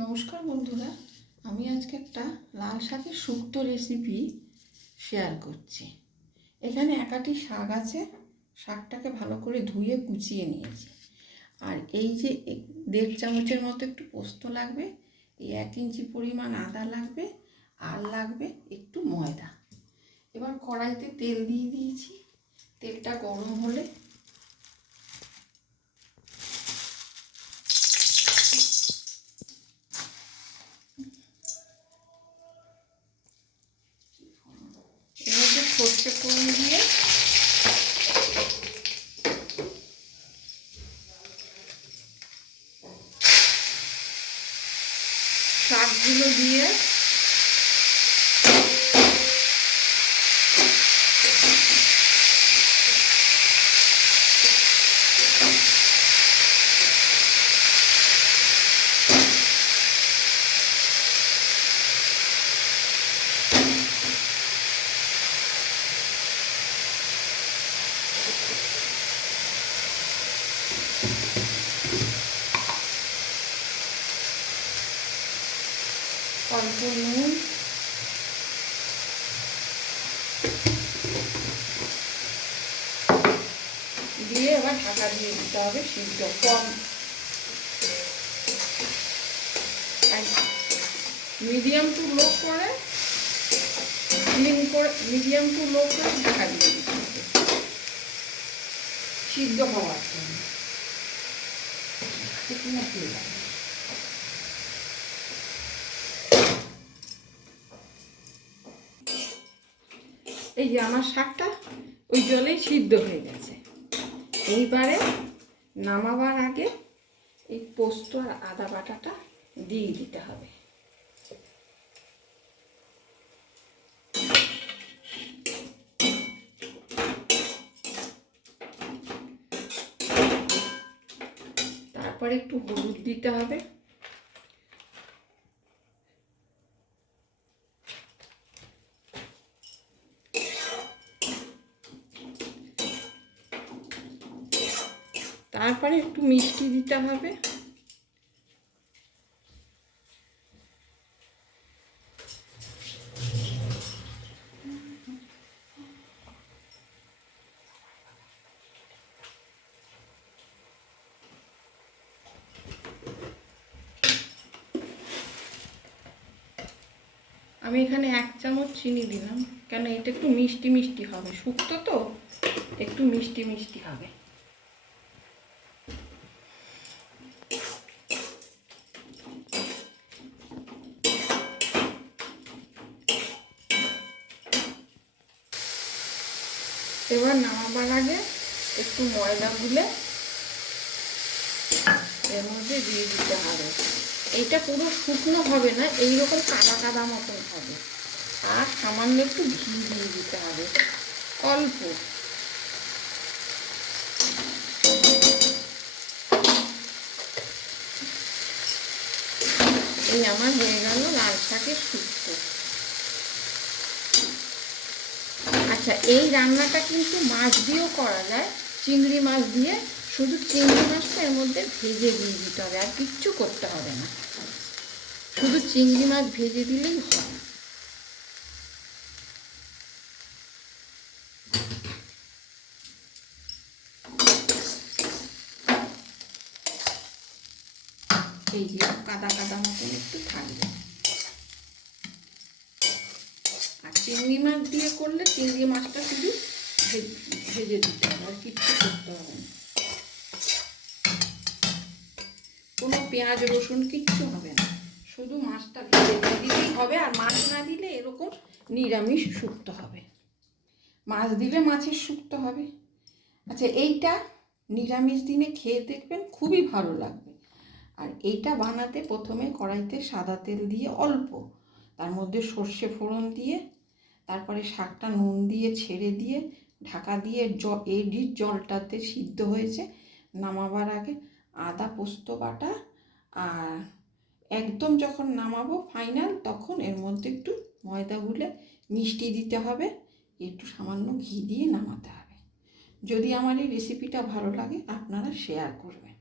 নমস্কার বন্ধুরা, আমি আজকে একটা লাল শাকের শুক্তো রেসিপি শেয়ার করছি। এখানে একাটি শাক আছে, শাকটাকে ভালো করে ধুয়ে কুচিয়ে নিয়েছি। আর এই যে দেড় চামচের মতো একটু পোস্ত লাগবে, এই এক ইঞ্চি পরিমাণ আদা লাগবে, আর লাগবে একটু ময়দা। এবার কড়াইতে তেল দিয়ে দিয়েছি। তেলটা গরম হলে এর মধ্যে সর্ষে ফোড়ন দিয়ে। শাকগুলো দিয়ে অল্প দিয়ে এবার ঢাকা দিয়ে দিতে হবে সিদ্ধ, কম। মিডিয়াম টু লো করে ক্লিন করে মিডিয়াম টু লো করে ঢাকা দিয়ে দিতে হবে। সিদ্ধ হওয়ার জন্য শুকনো ফুল লাগে এই যে আমার শাকটা, ওই জলেই সিদ্ধ হয়ে গেছে। এইবারে নামাবার আগে এই পোস্ত আর আদা বাটাটা দিয়ে দিতে হবে। তারপরে একটু হলুদ দিতে হবে। তারপরে একটু মিষ্টি দিতে হবে। আমি এখানে এক চামচ চিনি দিলাম। কেন এটা একটু মিষ্টি মিষ্টি হবে। শুক্তো তো? একটু মিষ্টি মিষ্টি হবে। এবার নামাবার আগে একটু ময়দা গুলে এর মধ্যে দিয়ে দিতে হবে। এইটা পুরো শুকনো হবে না, এইরকম কাদা কাদা মতন হবে। আর সামান্য একটু ঘি দিয়ে দিতে হবে, অল্প। এই আমার হয়ে গেল লাল শাকের শুক্তো আচ্ছা এই রান্নাটা কিন্তু মাছ দিয়েও করা যায়। চিংড়ি মাছ দিয়ে শুধু চিংড়ি মাছটা এর মধ্যে ভেজে দিয়ে দিতে হবে, আর কিচ্ছু করতে হবে না। শুধু চিংড়ি মাছ ভেজে দিলেই হয়। এই যে কাদা কাদা মতন একটু থাকবে। আর চিংড়ি মাছ দিয়ে করলে চিংড়ি মাছটা শুধু ভেজে দিতে হবে আর কিচ্ছু করতে হবে না। কোনো পেঁয়াজ, রসুন কিচ্ছু হবে না। শুধু মাছটা ভেজে দিলেই হবে আর মাছ না দিলে এরকম নিরামিষ শুক্তো হবে। মাছ দিলে মাছের শুক্তো হবে। আচ্ছা এইটা নিরামিষ দিনে খেয়ে দেখবেন খুবই ভালো লাগবে। আর এইটা বানাতে প্রথমে কড়াইতে সাদা তেল দিয়ে অল্প তার মধ্যে সর্ষে ফোড়ন দিয়ে, তারপরে শাকটা নুন দিয়ে ছেড়ে দিয়ে, ঢাকা দিয়ে জ যে জলটাতে সিদ্ধ হয়েছে। নামাবার আগে আদা, পোস্ত, বাটা আর একদম যখন নামাবো ফাইনাল তখন এর মধ্যে একটু ময়দা গুলে মিষ্টি দিতে হবে। একটু সামান্য ঘি দিয়ে নামাতে হবে। যদি আমার এই রেসিপিটা ভালো লাগে, আপনারা শেয়ার করবেন।